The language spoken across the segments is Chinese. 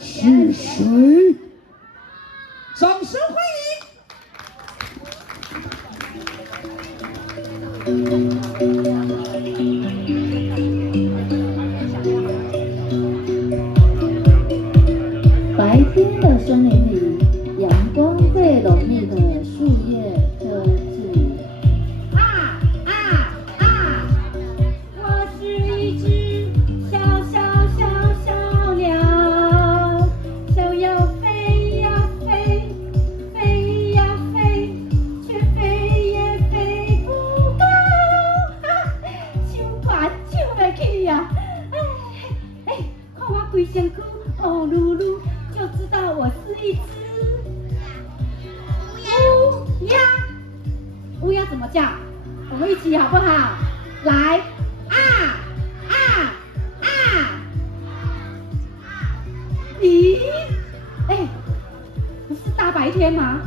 是谁？掌声欢迎。白天的森林里，阳光会浓密的树叶遮住。我是一只小鸟，想要飞呀飞，飞呀飞，却飞也飞不高，手挂手袂起呀！看我规身躯乌噜噜，就知道我是一只乌鸦。乌鸦怎么叫？我们一起好不好？来！咦，不是大白天吗？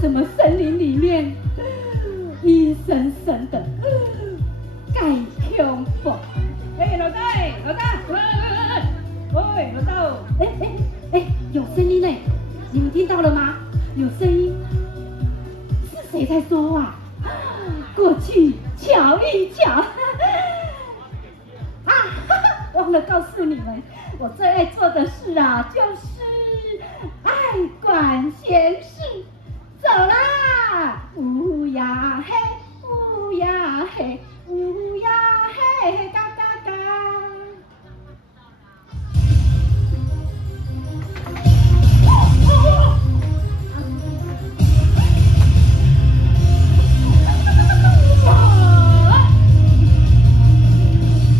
怎么森林里面阴森森的？盖恐怖！老大，老大，喂，老大，有声音呢，你们听到了吗？有声音，是谁在说话？过去瞧一瞧。忘了告诉你们，我最爱做的事啊，就是爱管闲事。走啦，乌鸦嘿，乌鸦嘿，乌鸦嘿，嘎嘎嘎。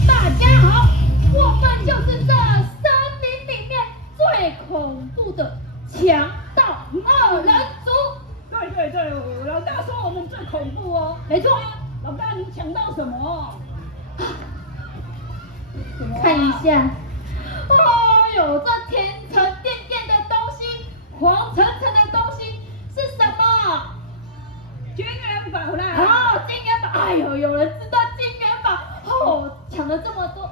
大家好，我们就是这森林里面最恐怖的强盗二人组。对，老大说我们最恐怖哦。没错，老大你抢到什么？看一下。哎呦，这甜沉甸甸的东西，黄澄澄的东西是什么？金元宝啦！金元宝！哎呦，有人知道金元宝？抢了这么多。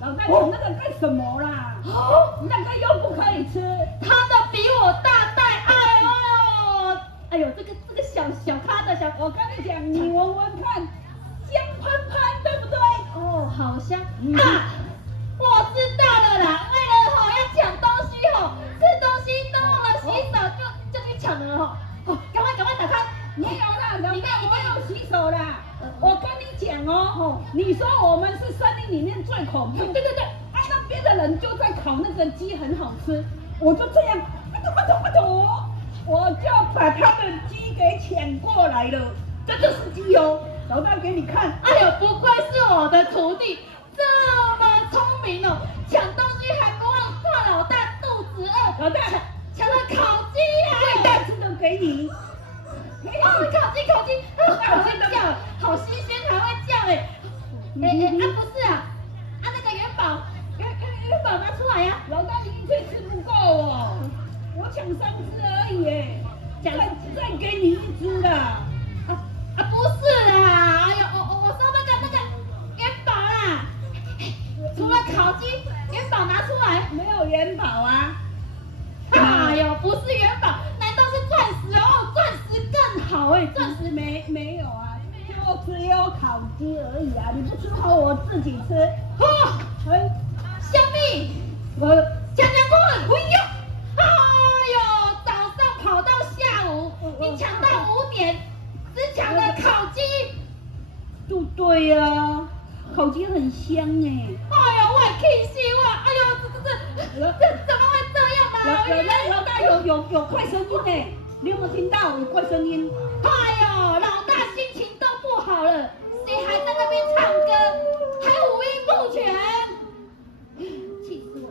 老大抢那个干什么啦？那个又不可以吃。他的比我大袋，哎呦，这个小咖的小，我跟你讲，你闻闻看，香喷喷，对不对？好香啊！我知道了啦，为了要抢东西吃东西都忘了洗手，就去抢了赶快打开！没有啦，老大我有洗手啦。我跟你讲你说我们是森林里面最恐怖，对，那边的人就在烤那个鸡很好吃，我就这样，我就把他的鸡给抢过来了，这就是鸡哦，老大给你看。哎呦，不愧是我的徒弟，这么聪明哦，抢东西还不忘怕老大肚子饿，老大抢了烤鸡最大只的给你。烤鸡，好会叫，好新鲜，还会叫不是啊，那个元宝拿出来呀！老大你一次吃不够哦，我抢3只而已再给你1只啦。不是啦，哎呦，我说那个元宝啦，除了烤鸡，元宝拿出来。没有元宝啊。哎呦，不是元宝，难道是钻石哦？钻石更好钻石没有啊，就只有烤鸡而已啊！你不吃后我自己吃。小蜜，我讲过，哎呦，早上跑到下午，你抢到5点，只抢了烤鸡。对呀，烤鸡很香哎。哎呦，我气死我！哎呦，这怎么会这样嘛？老大有怪声音哎，你有没有听到有怪声音？哎呦，老大心情都不好了，谁还在那边唱歌，还五音不全，气死我！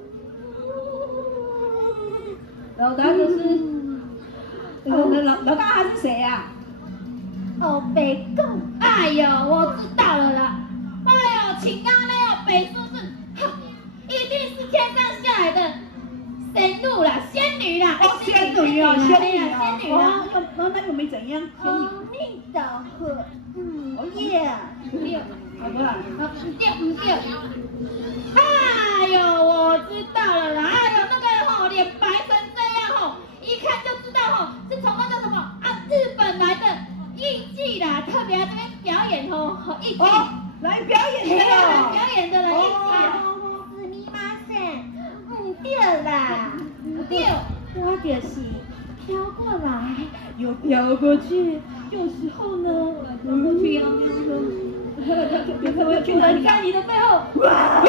老大就是，老大他是谁呀？北贡。哎呦，我知道了啦。哎呦，请阿妹北叔是，一定是天上下来的仙女啦，仙女啦。仙女啦。那又没怎样。阿弥陀佛。耶。好不啦？不对。哎呦，我知道了啦。哎呦，那个一看就知道吼，是从那个什么啊日本来的艺伎啦，特别来这边表演吼，艺伎。哦，来表演的来哦。表演的啦，艺伎啦。すみません，对啦，对，我就是飘过来，又飘过去，有时候呢，飘过去哦，去哪里啊？在你的背后。哇！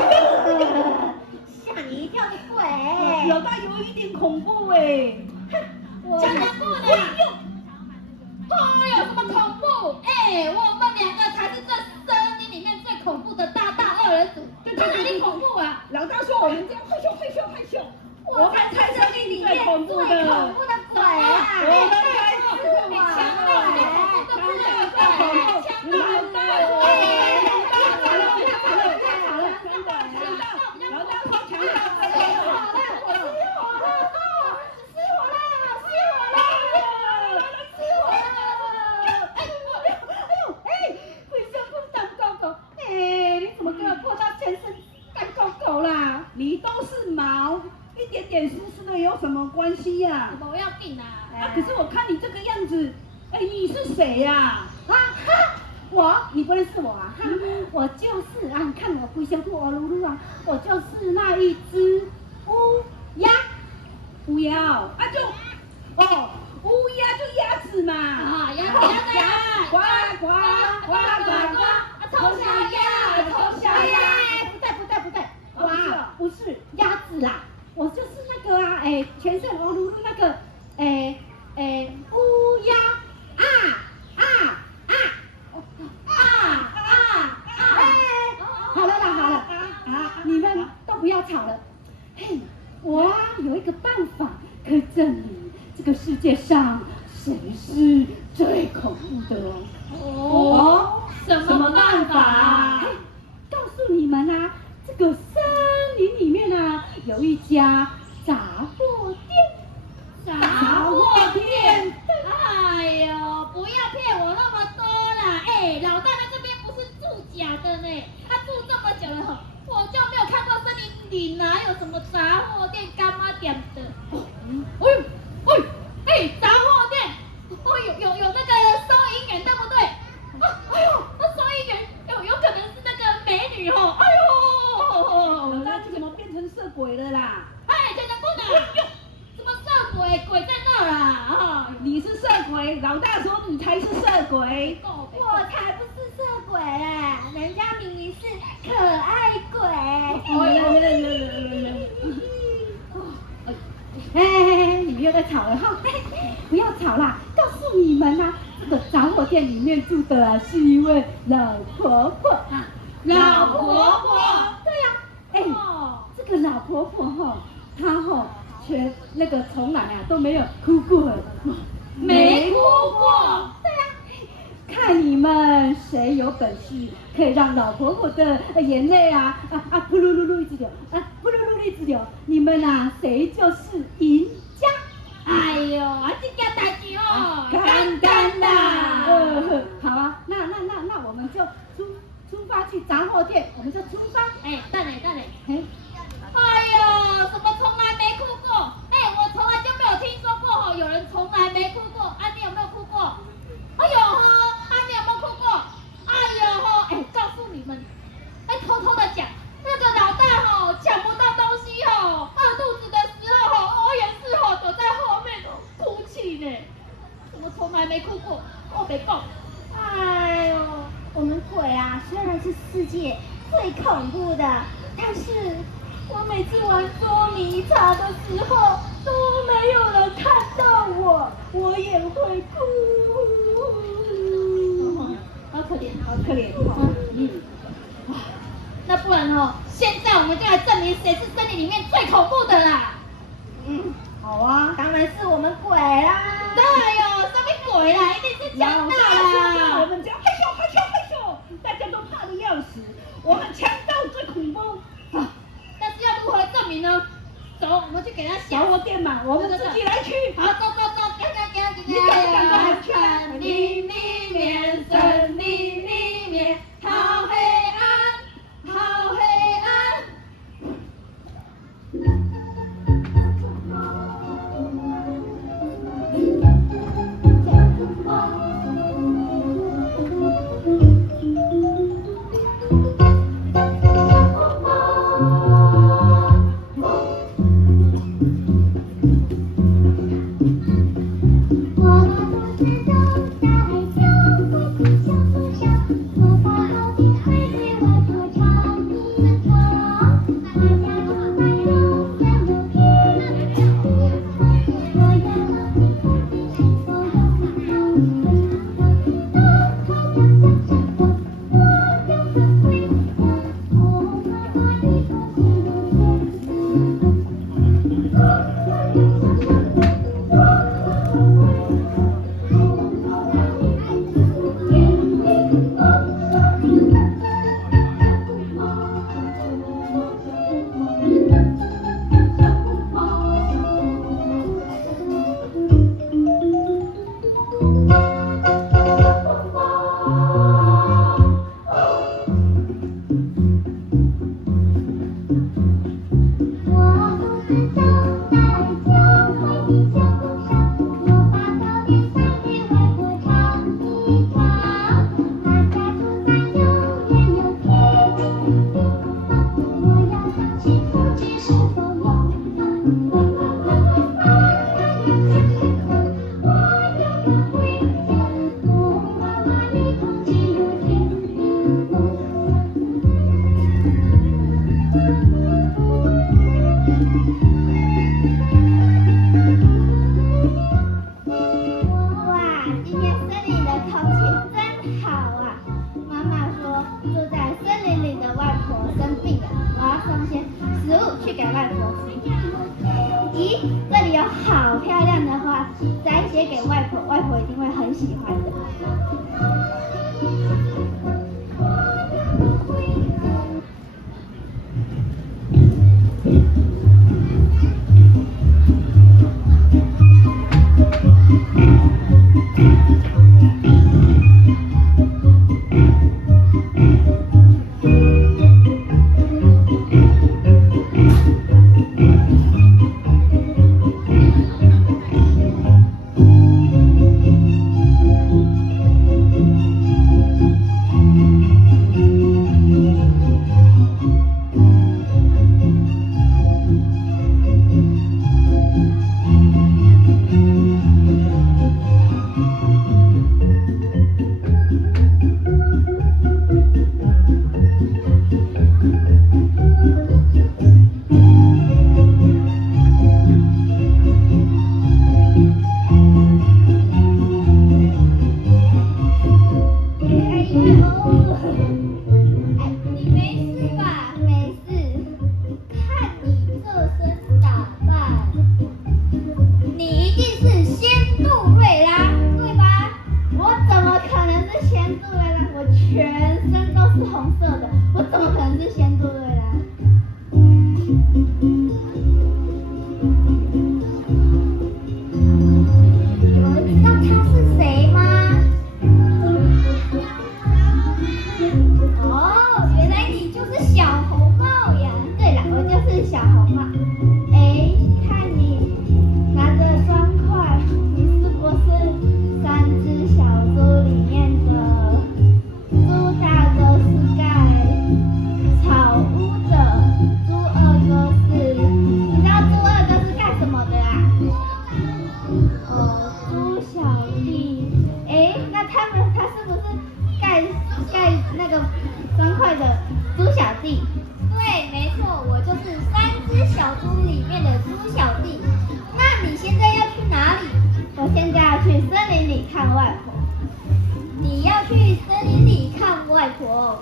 吓你一跳的鬼。老大有一点恐怖哎。讲难过的。哎呦，什么恐怖？哎，我们两个才是这森林里面最恐怖的大二人组，这哪里恐怖啊？老大说我们这样害羞害羞害羞，我们才是森林里面恐怖的。最恐怖的鬼啊！我们才是你强到你恐怖都不认得，强到老大，老大说强到。你都是毛，一点点湿湿的有什么关系呀？不要紧啦。可是我看你这个样子，你是谁呀？你不认识我啊？哈，我就是啊，你看我龟胸兔耳噜噜啊，我就是那一只乌鸦。乌鸦哦，乌鸦就鸭子嘛。啊，鸭子，呱呱呱呱呱，偷小鸭，偷小鸭。不对，哇，不是鸭子啦，我就是那个啊，全身耳噜噜那个，乌鸦好了，你们都不要吵了。嘿，我啊有一个办法可以证明这个世界上谁是最恐怖的哦。什么办法啊？告诉你们啊，这个森林里面啊有一家杂货店。哎呦，不要骗我那么多啦！老大在这边不是住假的呢，他住这么久了，我就没有看过森林里哪有什么杂货店、干妈店的。杂货店，有那个收银员对不对？那收银员有可能是那个美女哦。老大你怎么变成色鬼了啦？真的不能。什么色鬼？鬼在那啦！你是色鬼，老大说你才是色鬼。我才不是色鬼嘞，人家明明是可爱鬼。你们又在吵了哈，不要吵啦！告诉你们啊，这个杂货店里面住的啊是一位老婆婆啊。老婆婆。对呀，这个老婆婆哈，她那个从来啊都没有哭过。没哭过。对呀。看你们谁有本事可以让老婆婆的眼泪啊噗噜噜噜一直流，噗噜噜噜一直流，你们啊谁就是赢家。哎呦，这件代志哦，简单啦。好啊，那我们就出发去杂货店，我们就出发。等嘞。哎呦，什么从来没哭过？我从来就没有听说过有人从来没哭过。你有没有哭过？你有没有哭过？告诉你们，偷偷的讲，那个老大抢不到东西饿肚子的时候我也是躲在后面哭泣呢。怎么从来没哭过？我没讲。哎呦，我们鬼啊，虽然是世界最恐怖的，但是我每次玩捉迷藏的时候都没有人看到我也会哭。好可怜。那不然现在我们就来证明谁是森林里面最恐怖的啦。好啊，当然是我们鬼啦。对哟，什么鬼啦？一定是强大啦。我们家害羞，大家都怕得要死。我们强盗最恐怖。但是要如何证明呢？走，我们去给他小货店嘛，我们自己来去。好，走，你赶快去。森林里面，森林里面，好黑暗，好黑暗。贴给外婆，外婆一定会很喜欢的。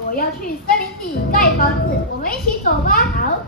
我要去森林里盖房子，我们一起走吧。好。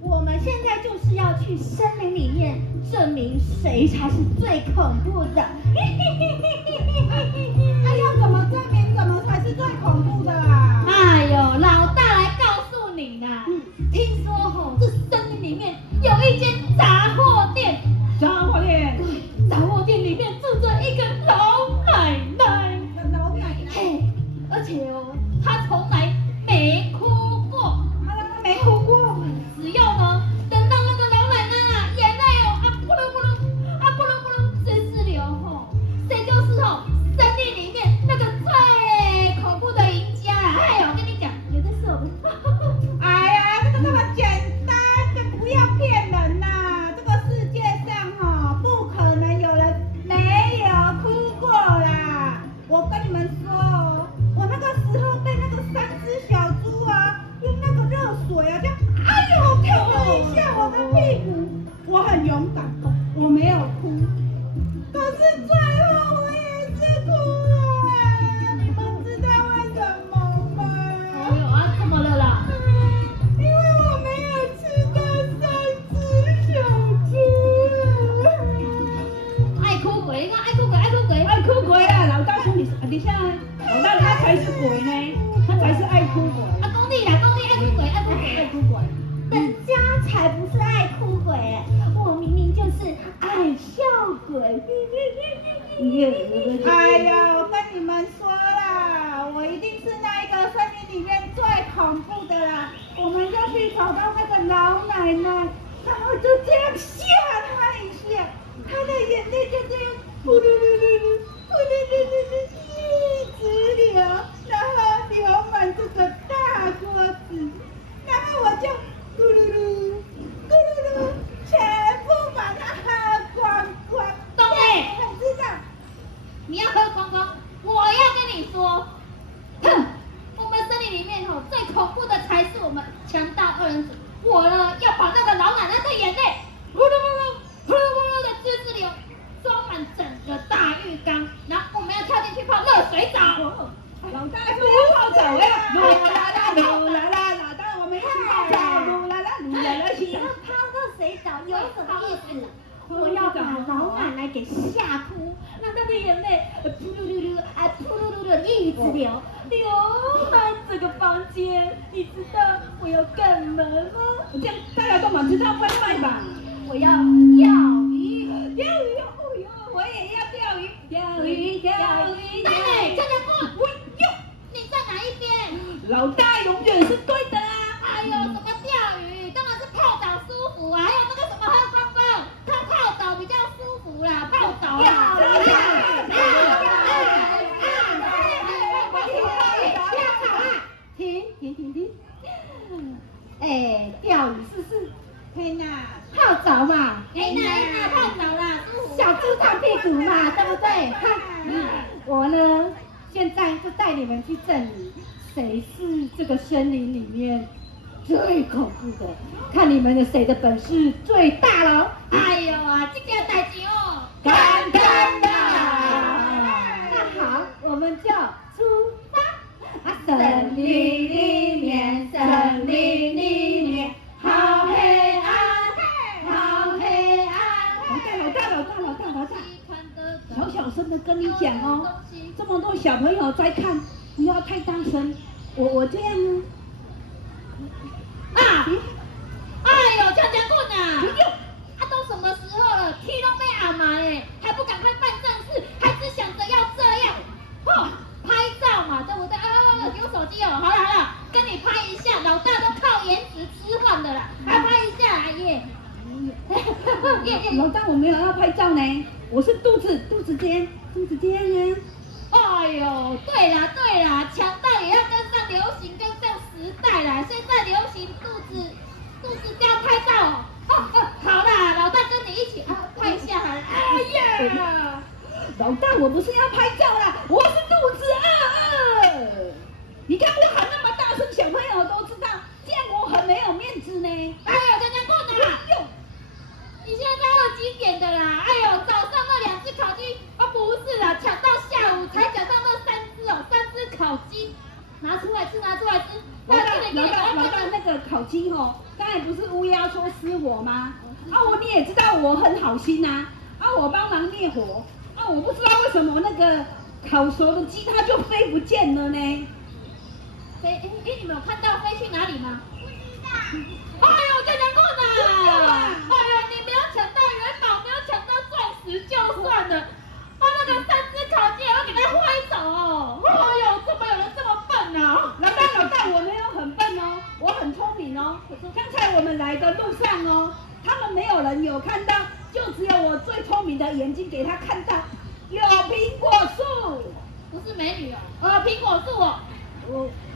我们现在就是要去森林里面证明谁才是最恐怖的。他要怎么证明？鬼，我爱哭鬼，爱哭鬼。爱哭鬼啊！老大说你下，老大他才是鬼呢，他才是爱哭鬼。啊，公你啦，公你爱哭鬼，爱哭鬼，爱哭鬼。人家才不是爱哭鬼，我明明就是爱笑鬼。哎呀，我跟你们说啦，我一定是那一个森林里面最恐怖的啦。我们就去找到那个老奶奶，然后就这样吓她一下，她的眼泪就这样呼噜噜噜噜，呼噜噜噜噜一直流，然后流满这个大锅子，然后我就咕噜噜咕噜噜，全部把它喝光光。东妹，很知道。你要喝光光，我要跟你说，哼，我们森林里面最恐怖的才是我们强大二人组。我呢要把那个老奶奶的眼泪，呼噜呼噜呼噜呼噜的滋滋流，装满整个大浴缸，然后我们要跳进去泡热水澡。老大说要泡澡呀！噜啦啦，噜啦啦，老大我们一起泡澡，噜啦啦，噜啦啦，你要泡热水澡有什么意思？我要把老奶奶给吓哭，让她的眼泪噗噜噜噜，噗噜噜噜一直流，流满整个房间。你知道我要干嘛吗？这样大家都蛮知道拜拜吧？我要钓鱼，钓鱼哦哟，我也要钓鱼，钓鱼钓鱼。妹妹，这个过，我哟，你在哪一边？老大永远是对的啊！哎呦，什么钓鱼？当然是泡澡舒服啊！还有那个什么喝光光，他泡澡比较舒服啦，泡澡啊！停！哎，钓鱼试试，天哪，泡澡嘛，哎，泡澡啦，舒服。小猪擦屁股嘛，对不对？我呢，现在就带你们去证明谁是这个森林里面最恐怖的，看你们的谁的本事最大了。哎呦啊，这件代志哦，干干的。那好，我们就出发。森林里面，森林里面，好黑暗，好黑暗。老大，小声的跟你讲哦，这么多小朋友在看，不要太大声。我这样呢？啊！哎呦，强强棍啊！都什么时候了，天都被阿妈嘞，还不赶快办正事，还只想着要这样，拍照嘛，对不对？有手机哦，好了，跟你拍一下，老大都靠颜值吃饭的啦，还拍一下耶！老大我没有要拍照呢，我是肚子尖呢。哎呦，对啦，强大也要跟上流行，跟上时代啦。现在流行肚子这样拍照哦。好啦，老大跟你一起拍一下好了。哎呀，老大我不是要拍照啦，我是肚子饿。你看我喊那么大声，小朋友都知道，这样我很没有面子呢。哎呦，强强棍啊！你现在到几点的啦？哎呦，早上那2只烤鸡不是啦，抢到下午才抢到那3只烤鸡，拿出来吃。老大那个烤鸡哦，刚才不是乌鸦说失火吗？你也知道我很好心呐，我帮忙灭火，我不知道为什么那个烤熟的鸡它就飞不见了呢？你们有看到飞去哪里吗？哎呦，强强棍啊！哎呦，你没有抢到元宝，没有抢到钻石就算了，那个3只烤鸡也要给它挥走哦！哎呦，怎么有人这么笨啊？老大，我没有很笨哦，我很聪明哦。刚才我们来的路上哦，他们没有人有看到，就只有我最聪明的眼睛给他看到，有苹果树。不是美女哦，苹果树哦。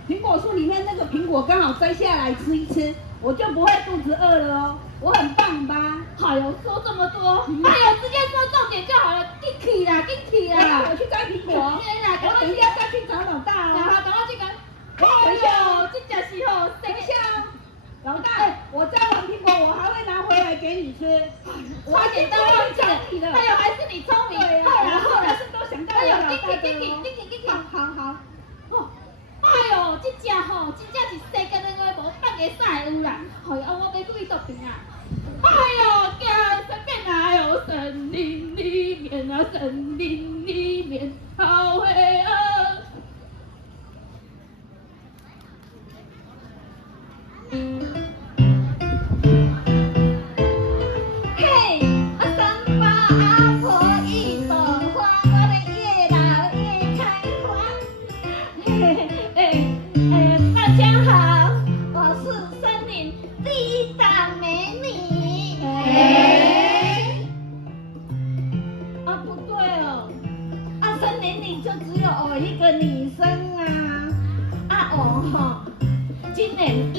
苹果树里面那个苹果刚好摘下来吃一吃，我就不会肚子饿了哦。我很棒吧？哎呦，说这么多，哎呦，直接说重点就好了，进去啦！我去摘苹果，我等一下再去找老大哦。好，赶快去赶。等一下哦，这假是哦，等一下哦。老大，我摘完苹果，我还会拿回来给你吃。差点都忘记了，哎呦，还是你聪明。后来是都想到我老大的哦。好。哎呦，这只是世界的话无半个赛有啦。哎呦，我要注意毒病啊。哎呦，惊随便来哦，森林里面啊，森林里面好黑暗。嘿，三八阿婆一朵花，我的越老越开花。大家好，我是森林第一大美女。不对哦，森林里就只有我一个女生啊。我今年18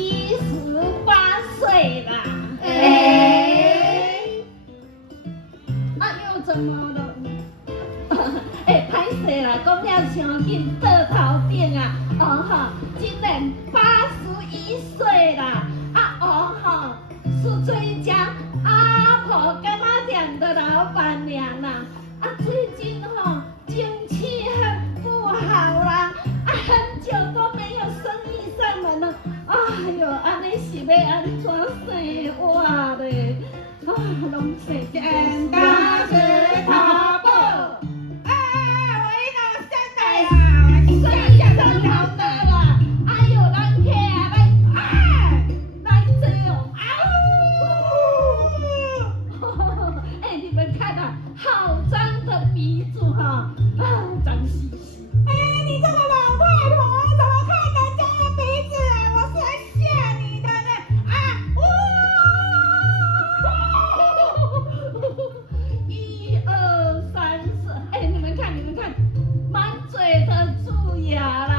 岁啦。又怎么了？歹势啦，讲了伤紧，倒头顶啊。今年81岁啦。是这一家阿婆干妈店的老板娘啦。最近经济很不好啦。很久都没有生意上门了。哎呦，安尼是要安怎生活咧？拢生剪刀石头布。我一个现在啦，生意上好的啦。哎呦，咱客来坐哦。你们看好脏的鼻子脏兮兮。你这个老太婆怎么看人家的鼻子啊？我是来吓你的呢。1、2、3、4，你们看，满嘴的蛀牙啦！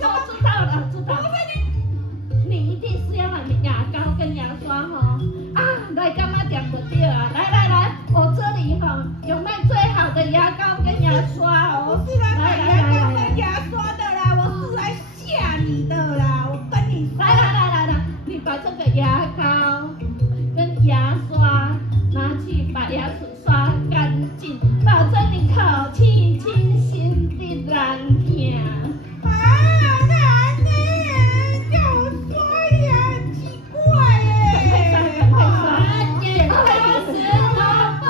我知道了。你一定是要买牙膏跟牙刷来干妈店不对啊！来，我这里有卖最好的牙膏跟牙刷哦。我是来买牙膏跟牙刷的啦，我是来吓你的啦！我跟你说。来，你把这个牙膏跟牙刷拿去把牙齿刷干净，保证你口气清新的蓝天。那你叫我刷牙，奇怪耶！剪刀石头布，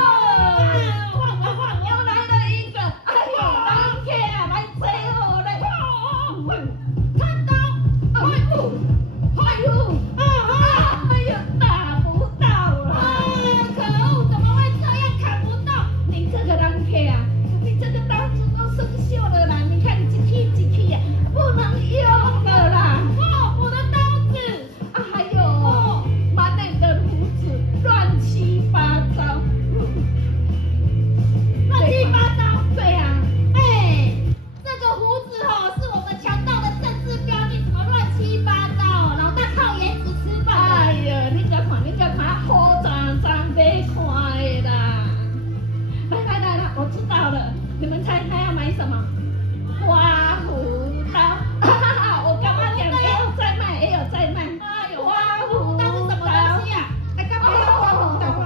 又来了一个，哎呦，蓝天啊，来最后嘞！看到，打不到了！可恶，怎么会这样砍不到？你这个蓝天啊，你这个刀子都生锈了啦！你看你几气呀，不能用了啦！我的刀子，还有满脸的胡子，乱七八糟。对啊，这个胡子是我们强盗的政治标的，怎么乱七八糟？老大靠颜值吃饭。哎呀，你个看，好脏脏别看的啦！来，我知道了，你们猜他要买什么？刮胡刀。我干妈店也有在卖。哎呦，刮胡刀是什么东西啊？干嘛要刮胡刀啊？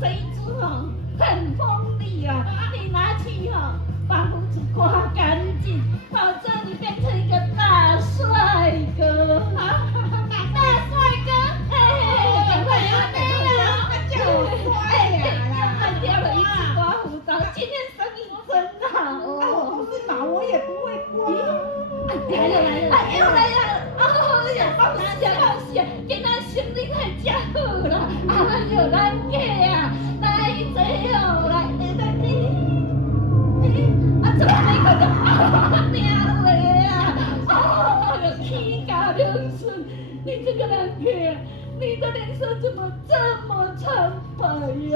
这一支很锋利啊！你拿去把胡子刮干净，保证你变成一个大帅哥！大帅哥！赶快拿啦！叫我刷牙啦！又掉了一支刮胡刀，今天生意真好我不是马，我也不会刮。来了！又来了！哎呀，放心，今仔生意太真好啦！哎呦，咱客啊，来坐来，怎么没看到？命嘞啊！气嘎两顺，你这个男客，你的脸色怎么这么苍白呀？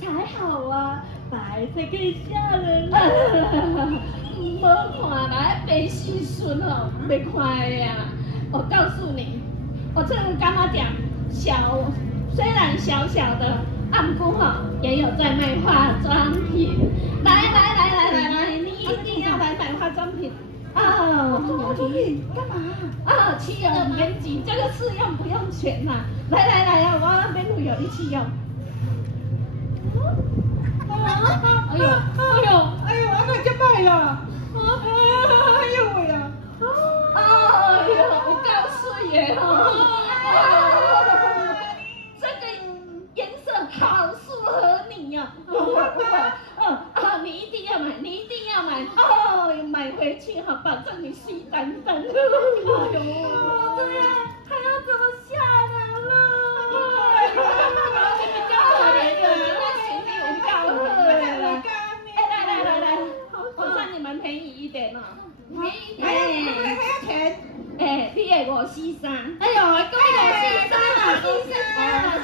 才好啊，白才可以吓人。无看来白死顺没看呀！我告诉你，我这个干妈店虽然小的，不过也有在卖化妆品。来，你一定要来买化妆品。化妆品干嘛？去用免钱，这个试用不用钱呐。来我免费有一起用。哎呦，安怎这歹啦？哎呦喂啊！我告诉你这个颜色好适合你。你稀单单。哎呦，对呀，还要怎么下来了？你比较可怜的，那行李有够好的。来，我算你们便宜一点哦。便宜还点。要钱？哎，你的543。哎呦，跟我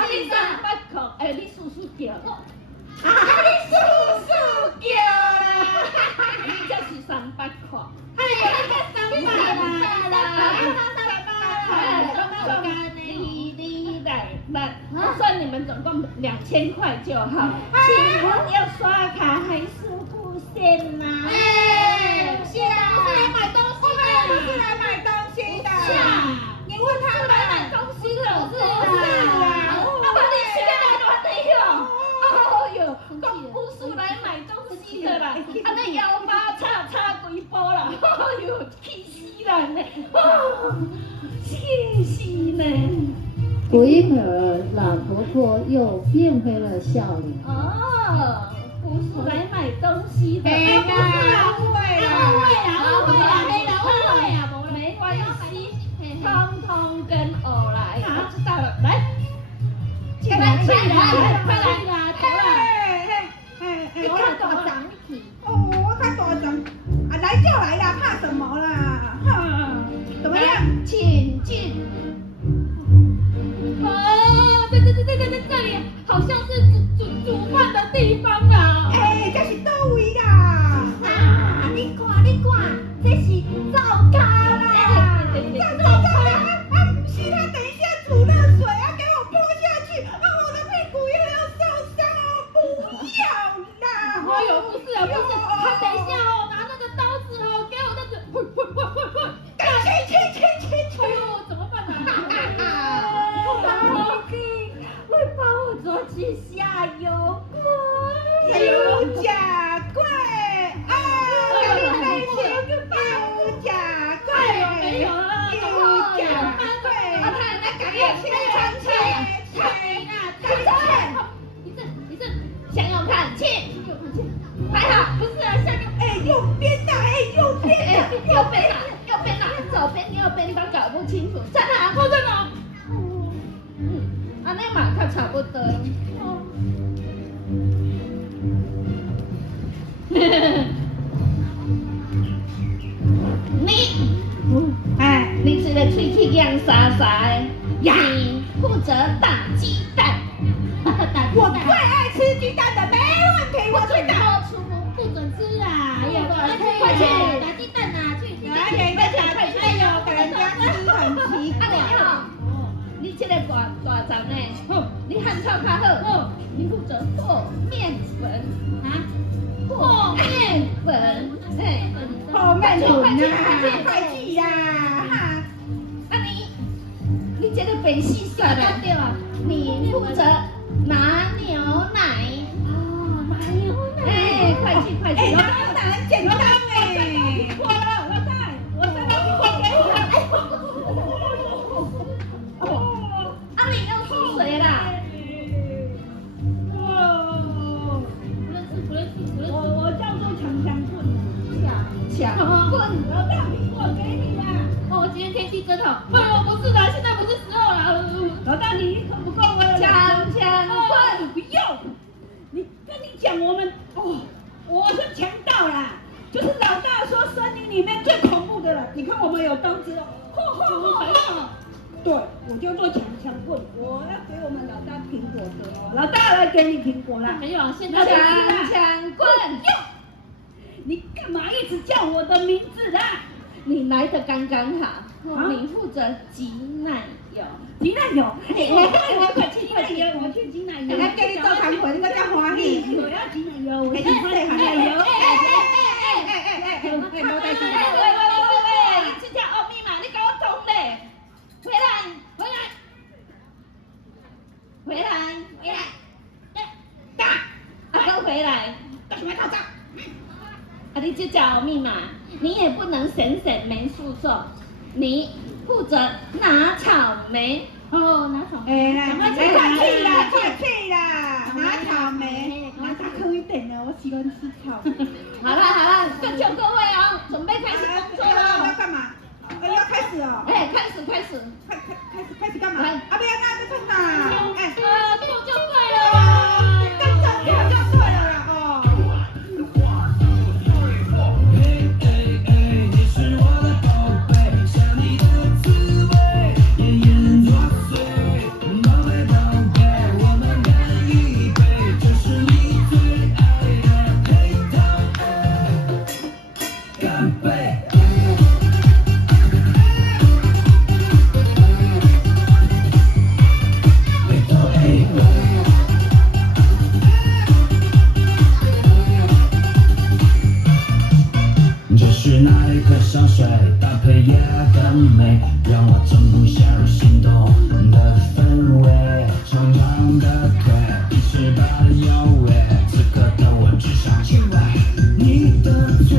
53八块，哎，你叔叔叫。你叔叔叫啦！你这是300块。哎呦，那个300啦，你来，我算你们总共2000块就好。请问要刷卡还是付现呐？哎，是啊，不是来买东西的，不是来买东西的。是啊，你问他来买们。东西的，是啊把你去哪乱的哟？哎呦，讲不是来买东西的啦，安尼腰巴差几波啦，哎呦，气死人嘞！气死人！不一会儿，老婆婆又变回了笑脸。哦，不是来买东西的，哎呀，误会啦，没关系，通通跟我来，我知道了，来，快来啦，走啦！我看大张，我看大张，啊来就来啦，怕什么啦？怎么样？请进。哦，这里好像是煮饭的地方啦。哎，这是倒位啦！啊，你看，这是灶咖啦！不是他等一下煮热水要给我泼下去，我的屁股又要受伤哦，不要啦！哎呦，不是，他等一下拿那个刀子给我这样子，哎呦，怎么办啊？会把我抓去下油锅。有假怪啊！有假怪，没有了，有假怪，那赶紧去餐一阵，想要看清，还好，不是啊，下面，右边的，右边的，右边哪？左边、右边都搞不清楚，在哪？我在哪？那马克差不多。你这个喙齿痒沙沙的，你负责打鸡蛋。我最爱吃鸡蛋的，没问题，我去打。不准吃啊！哎呦，快去打鸡蛋啊！去，来给人家打鸡，哎呦，给人家吃很奇怪。你这个大站呢，你汉草较好，你负责和面粉啊，和面粉，后面滚啊，快去呀！啊你这个本事算了，对啊，你负责拿牛奶。哦，拿牛奶。快去！牛奶很简单哎。我再拿苹果给你又是谁啦？不认识。我叫做强抢棍，老大苹果给你啦。哦，今天天气真好。哎呦，不是的，现在不是时候了。老大你可不够我了。抢棍，不用。跟你讲我是强盗啦，就是老大说森林里面最恐怖的了。你看我们有刀子哦。对，我叫做强棍，我要给我们老大苹果的哦。老大来给你苹果啦。没有啊，现在抢棍，你干嘛一直叫我的名字啦？你来的刚刚好，你负责挤奶油。挤奶油，我快去挤奶油，我去挤奶油。我给你做糖粉，那个叫欢喜。我要挤奶油，我喜欢的奶油。没带挤奶油。喂，这条奥密码你给我通嘞！回来，打，给我回来！干什么套账？你这条奥密码，你也不能省没事做，你负责拿草莓。哦，拿草莓。快去啦！拿草莓，拿大颗一点的，我喜欢吃草莓。好了，各就各位哦，准备开始工作喽。始哦。哎，开始。开始干嘛？啊，不要那个冲哪？哎，做就对了啦。刚刚做就对了啦哦。你是我的宝贝，想你的滋味，炎炎作祟。宝贝宝贝，我们干一杯，这是你最爱的黑糖。干杯！这是那一颗香水，搭配也很美，让我成功陷入心动的氛围。长长的腿，1尺8的腰围，此刻的我只想亲吻你的嘴。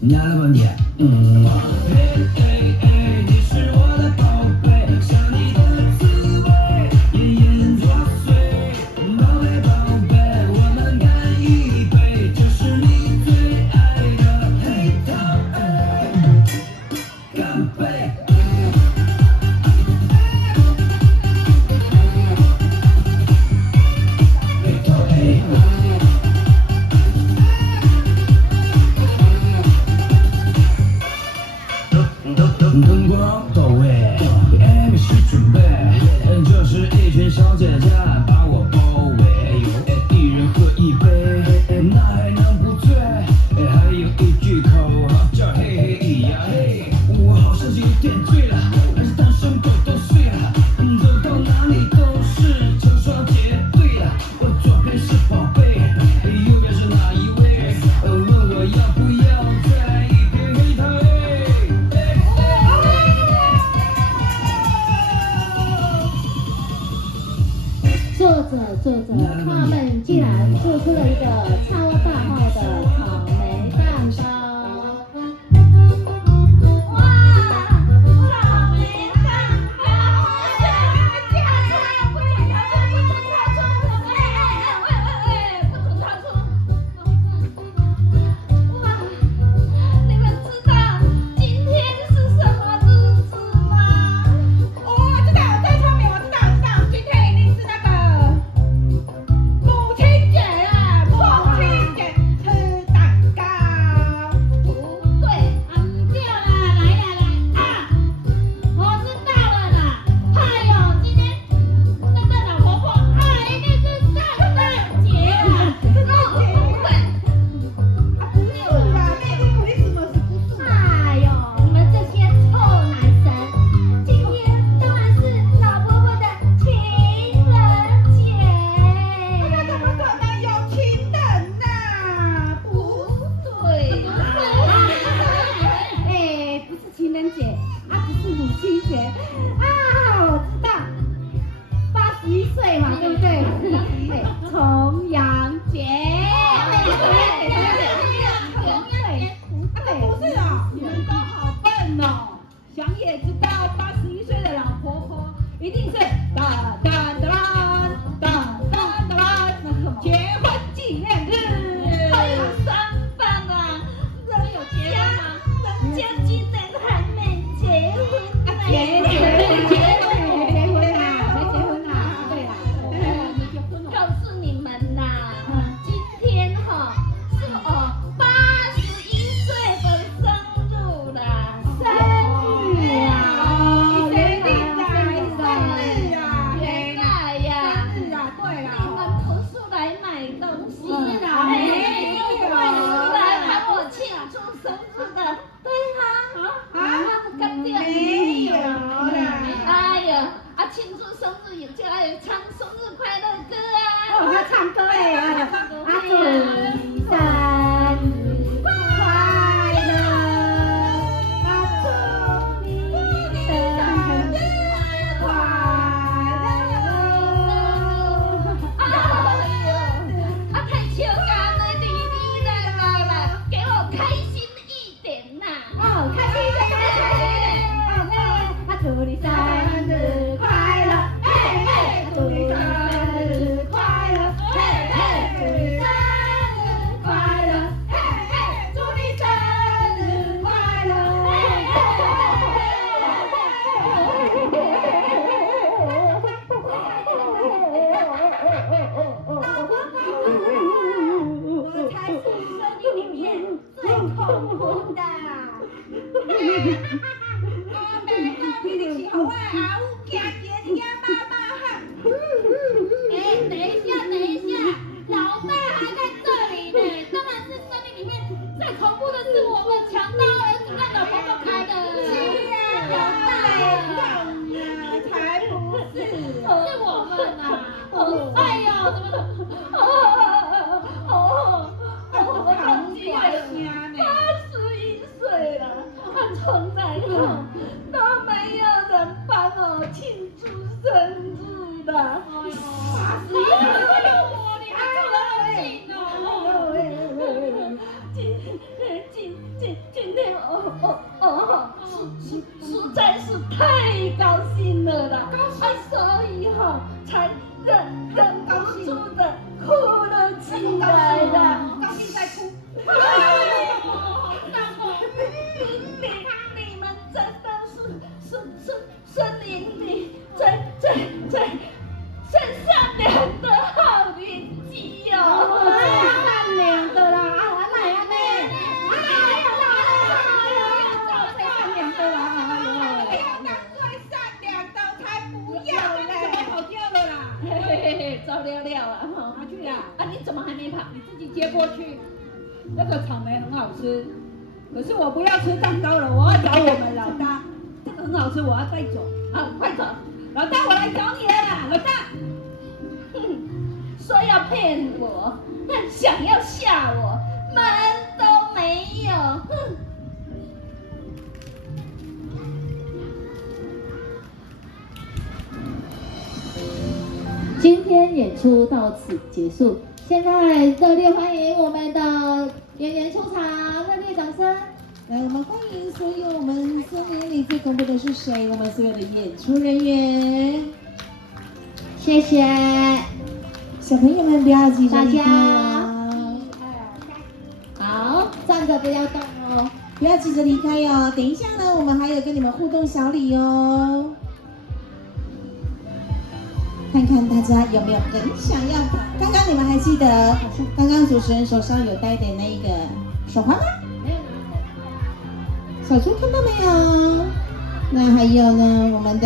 拿了吧你，你是我的宝贝，想你的滋味，炎炎作祟。宝贝宝贝，我们干一杯，这是你最爱的黑糖。干杯！黑糖黑。灯光到位 ，MC 准备，这是一群小姐姐把我包围，一人喝一杯，那还能不醉？还有一句口号叫嘿嘿咿呀嘿，我好像是有点醉了，还是单身狗都睡了，走到哪里都是成双结对了。我左边是宝贝，右边是哪一位？问我要不要再一瓶黑糖？做着，他们竟然做出了一个超大号的草莓蛋糕。哇，草莓蛋糕！不准他说！哇，你们知道今天是什么日子吗？我知道，最聪明，我知道，今天一定是那个母亲节啦，母亲节吃蛋糕。不对，不对啦，来啊！我知道了啦。哎呦，今天真的老婆婆，一定是圣诞节啦。不是啦，Merry Christmas 不是啦。哎呦，你们这些臭男生，今天当然是老婆婆的情人节。那怎么可能有情人呐？不对不是情人节，不是母亲节我知道，81岁嘛，对不对？重阳节。不是哦，你们都好笨哦。想也知道81岁的老婆婆一定是哒哒哒啦哒哒哒啦，那是什么？结婚纪念日。哎呀，三棒啊！人家今年还没结婚呢。结婚啦，对啦。告诉你们啦，今天是我81岁的生日啦！生日啊！谁定的？生日啊！原来呀，生日啊，对啦。你们不是来买东西的，没有是来帮我庆祝生日的，对吗？干掉没有啦。哎呀，庆祝生日也就要唱生日快乐歌啊！我要唱歌哎，祝你生日快乐！祝你生日快乐！太巧跑？拿去呀。啊，你怎么还没跑？你自己接过去。那个草莓很好吃，可是我不要吃蛋糕了，我要找我们老大。这个很好吃，我要带走。啊，快走！老大，我来找你了啦，老大。哼，说要骗我，但想要吓我，门都没有。哼。今天演出到此结束，现在热烈欢迎我们的演员出场，热烈掌声！来，我们欢迎所有我们森林里最恐怖的是谁？我们所有的演出人员，谢谢小朋友们不要急着大离开家。哦，好，站着不要动哦。不要急着离开哦。等一下呢，我们还有跟你们互动小礼哦。看看大家有没有很想要？刚刚你们还记得，刚刚主持人手上有戴的那一个手环吗？没有。小猪看到没有？那还有呢，我们的。